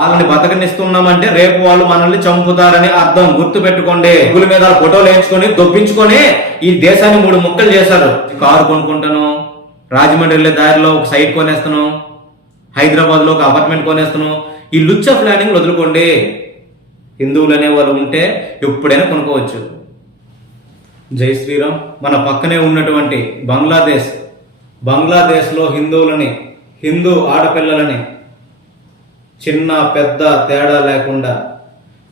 వాళ్ళని బతకనిస్తున్నామంటే రేపు వాళ్ళు మనల్ని చంపుతారని అర్థం. గుర్తు పెట్టుకోండి. గుడి మీద ఫోటోలు వేయించుకొని దొప్పించుకొని ఈ దేశాన్ని 3 ముక్కలు చేశారు. కారు కొనుక్కుంటాను, రాజమండ్రి వెళ్ళే దారిలో ఒక సైట్ కొనేస్తాను, హైదరాబాద్ లో ఒక అపార్ట్మెంట్ కొనేస్తాను. ఈ లుచ్చా ప్లానింగ్ వదులుకోండి. హిందువులు అనేవారు ఉంటే ఎప్పుడైనా కొనుక్కోవచ్చు. జై శ్రీరామ్. మన పక్కనే ఉన్నటువంటి బంగ్లాదేశ్లో హిందువులని, హిందూ ఆడపిల్లలని చిన్న పెద్ద తేడా లేకుండా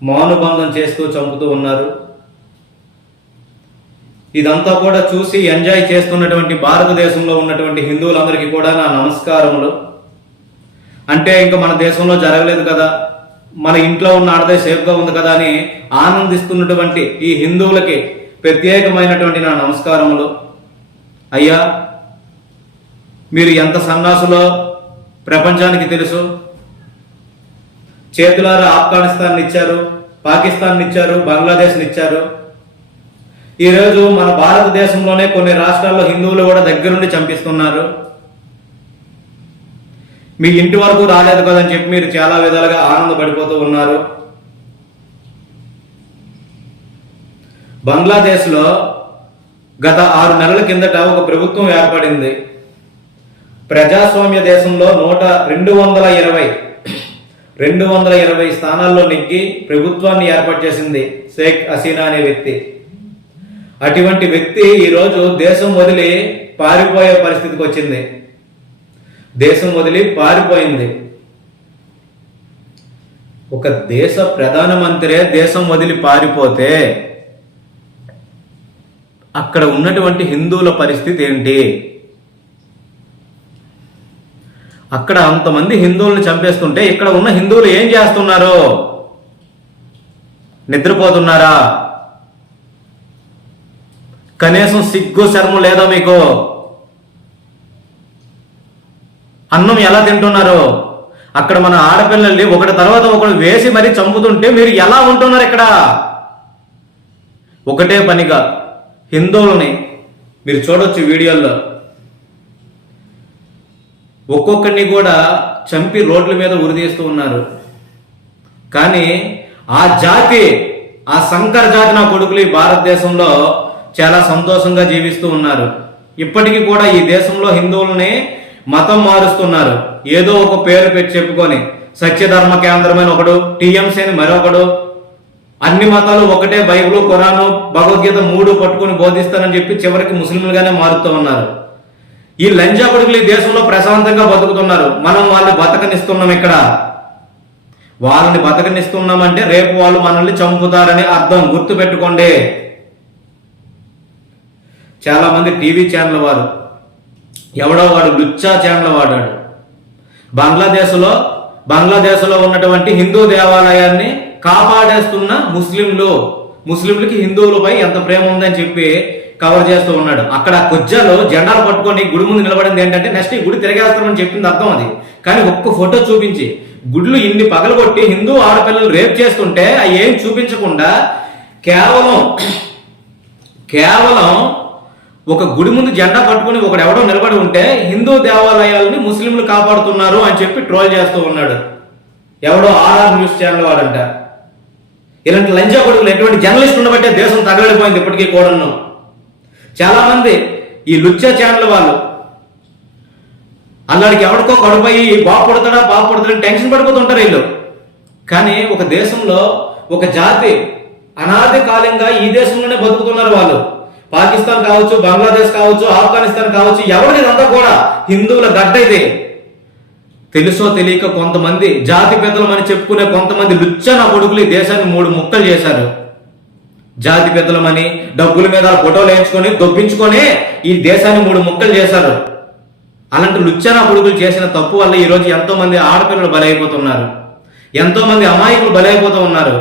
మానుబంధం చేస్తూ చంపుతూ ఉన్నారు. ఇదంతా కూడా చూసి ఎంజాయ్ చేస్తున్నటువంటి భారతదేశంలో ఉన్నటువంటి హిందువులందరికీ కూడా నా నమస్కారములు. అంటే ఇంకా మన దేశంలో జరగలేదు కదా, మన ఇంట్లో ఉన్న ఆడదే సేఫ్గా ఉంది కదా అని ఆనందిస్తున్నటువంటి ఈ హిందువులకి ప్రత్యేకమైనటువంటి నా నమస్కారములు. అయ్యా, మీరు ఎంత సన్నాసులో ప్రపంచానికి తెలుసు. చేతులారా ఆఫ్ఘనిస్తాన్ ఇచ్చారు, పాకిస్తాన్ ఇచ్చారు, బంగ్లాదేశ్ ఇచ్చారు. ఈరోజు మన భారతదేశంలోనే కొన్ని రాష్ట్రాల్లో హిందువులు కూడా దగ్గరుండి చంపిస్తున్నారు. మీ ఇంటి వరకు రాలేదు కదని చెప్పి మీరు చాలా విధాలుగా ఆనందపడిపోతూ ఉన్నారు. బంగ్లాదేశ్లో గత 6 నెలల కిందట ఒక ప్రభుత్వం ఏర్పడింది. ప్రజాస్వామ్య దేశంలో 220 స్థానాల్లో నెగ్గి ప్రభుత్వాన్ని ఏర్పాటు చేసింది షేక్ హసీనా అనే వ్యక్తి. అటువంటి వ్యక్తి ఈరోజు దేశం వదిలి పారిపోయే పరిస్థితికి వచ్చింది. దేశం వదిలి పారిపోయింది. ఒక దేశ ప్రధానమంత్రే దేశం వదిలి పారిపోతే అక్కడ ఉన్నటువంటి హిందువుల పరిస్థితి ఏంటి? అక్కడ అంతమంది హిందువులను చంపేస్తుంటే ఇక్కడ ఉన్న హిందువులు ఏం చేస్తున్నారు? నిద్రపోతున్నారా? కనీసం సిగ్గు శర్మ లేదా మీకు? అన్నం ఎలా తింటున్నారు? అక్కడ మన ఆడపిల్లల్ని ఒకటి తర్వాత ఒకటి వేసి మరీ చంపుతుంటే మీరు ఎలా ఉంటున్నారు? ఇక్కడ ఒకటే పనిగా హిందువులని మీరు చూడొచ్చు వీడియోల్లో, ఒక్కొక్కరిని కూడా చంపి రోడ్ల మీద ఉరిదీస్తూ ఉన్నారు. కానీ ఆ జాతి, ఆ సంకర్ జాతి నా కొడుకులు ఈ భారతదేశంలో చాలా సంతోషంగా జీవిస్తూ ఉన్నారు. ఇప్పటికీ కూడా ఈ దేశంలో హిందువులని మతం మారుస్తున్నారు. ఏదో ఒక పేరు పెట్టి చెప్పుకొని సత్యధర్మ కేంద్రమైన ఒకడు, టీఎంసీ అని మరొకడు, అన్ని మతాలు ఒకటే, బైబిల్, ఖురాను, భగవద్గీత 3 పట్టుకొని బోధిస్తానని చెప్పి చివరికి ముస్లింలుగానే మారుతూ ఉన్నారు. ఈ లంజా కొడుకులు ఈ దేశంలో ప్రశాంతంగా బతుకుతున్నారు. మనం వాళ్ళని బతకనిస్తున్నాం. ఇక్కడ వాళ్ళని బతకనిస్తున్నామంటే రేపు వాళ్ళు మనల్ని చంపుతారని అర్థం. గుర్తు పెట్టుకోండి. చాలా మంది టీవీ ఛానల్ వారు, ఎవడో వాడు లుచ్చా ఛానల్ వాడాడు, బంగ్లాదేశ్లో ఉన్నటువంటి హిందూ దేవాలయాన్ని కాపాడేస్తున్న ముస్లింలకి హిందువులపై ఎంత ప్రేమ ఉందని చెప్పి కవర్ చేస్తూ ఉన్నాడు. అక్కడ కొజ్జాలో జెండాలు పట్టుకొని గుడి ముందు నిలబడింది ఏంటంటే నెక్స్ట్ ఈ గుడి తిరగేస్తామని చెప్పింది అర్థం అది. కానీ ఒక్క ఫోటో చూపించి గుడ్లు ఇన్ని పగలగొట్టి హిందూ ఆడపిల్లలు రేప్ చేస్తుంటే అవి ఏం చూపించకుండా కేవలం ఒక గుడి ముందు జెండా పట్టుకుని ఒకడు ఎవడో నిలబడి ఉంటే హిందూ దేవాలయాలని ముస్లింలు కాపాడుతున్నారు అని చెప్పి ట్రోల్ చేస్తూ ఉన్నాడు. ఎవడో ఆర్ఆర్ న్యూస్ ఛానల్ వాడంట. ఇలాంటి లంజా కొడుకులు ఎటువంటి జర్నలిస్ట్ ఉండబట్టే దేశం తగలడిపోయింది ఇప్పటికీ కూడాను. చాలా మంది ఈ లుచ్చా ఛానల్ వాళ్ళు అల్లాడికి ఎవరికో కడుపయి బాగు పుడతాడని టెన్షన్ పడిపోతుంటారు వీళ్ళు. కానీ ఒక దేశంలో ఒక జాతి అనాది కాలంగా ఈ దేశంలోనే బతుకుతున్నారు వాళ్ళు. పాకిస్తాన్ కావచ్చు, బంగ్లాదేశ్ కావచ్చు, ఆఫ్ఘనిస్తాన్ కావచ్చు, ఎవరిది అంతా కూడా హిందువుల గడ్డ ఇది. తెలుసో తెలియక కొంతమంది జాతి పెద్దలమని చెప్పుకునే కొంతమంది లుచ్చన కొడుకులు ఈ దేశాన్ని 3 ముక్కలు చేశారు. జాతి పెద్దలమని డబ్బుల మీద ఫోటోలు వేయించుకొని దొప్పించుకొని ఈ దేశాన్ని 3 ముక్కలు చేశారు. అలాంటి లుచ్చన కొడుకులు చేసిన తప్పు వల్ల ఈరోజు ఎంతో మంది ఆడపిల్లలు బలైపోతున్నారు, ఎంతో మంది అమాయకులు బలైపోతూ ఉన్నారు.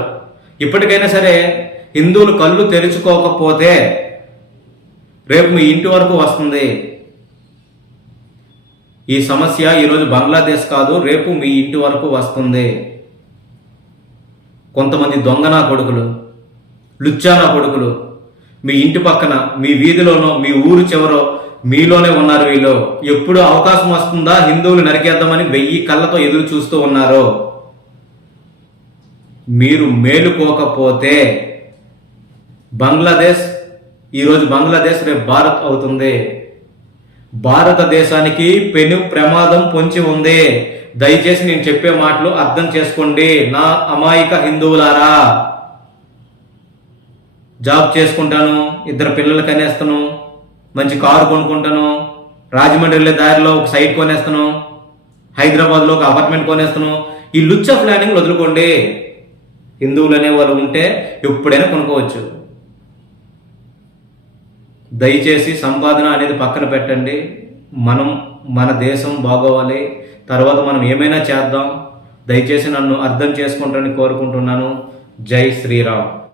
ఇప్పటికైనా సరే హిందువులు కళ్ళు తెరుచుకోకపోతే రేపు మీ ఇంటి వరకు వస్తుంది ఈ సమస్య. ఈరోజు బంగ్లాదేశ్ కాదు, రేపు మీ ఇంటి వరకు వస్తుంది. కొంతమంది దొంగనా కొడుకులు, లుచ్చానా కొడుకులు మీ ఇంటి పక్కన, మీ వీధిలోనో, మీ ఊరు చివరో మీలోనే ఉన్నారు. వీళ్ళు ఎప్పుడు అవకాశం వస్తుందా హిందువులు నరికేద్దామని 1000 కళ్ళతో ఎదురు చూస్తూ ఉన్నారు. మీరు మేలుకోకపోతే ఈరోజు బంగ్లాదేశ్ రేపు భారత్ అవుతుంది. భారతదేశానికి పెను ప్రమాదం పొంచి ఉంది. దయచేసి నేను చెప్పే మాటలు అర్థం చేసుకోండి నా అమాయక హిందువులారా. జాబ్ చేసుకుంటాను, 2 పిల్లలు కనేస్తాను, మంచి కారు కొనుక్కుంటాను, రాజమండ్రి వెళ్ళే దారిలో ఒక సైట్ కొనేస్తాను, హైదరాబాద్లో ఒక అపార్ట్మెంట్ కొనేస్తాను. ఈ లుచ్చ ప్లానింగ్ వదులుకోండి. హిందువులు అనేవాళ్ళు ఉంటే ఎప్పుడైనా కొనుక్కోవచ్చు. దయచేసి సంపాదన అనేది పక్కన పెట్టండి. మన దేశం బాగోవాలి, తర్వాత మనం ఏమైనా చేద్దాం. దయచేసి నన్ను అర్థం చేసుకుంటారని కోరుకుంటున్నాను. జై శ్రీరామ్.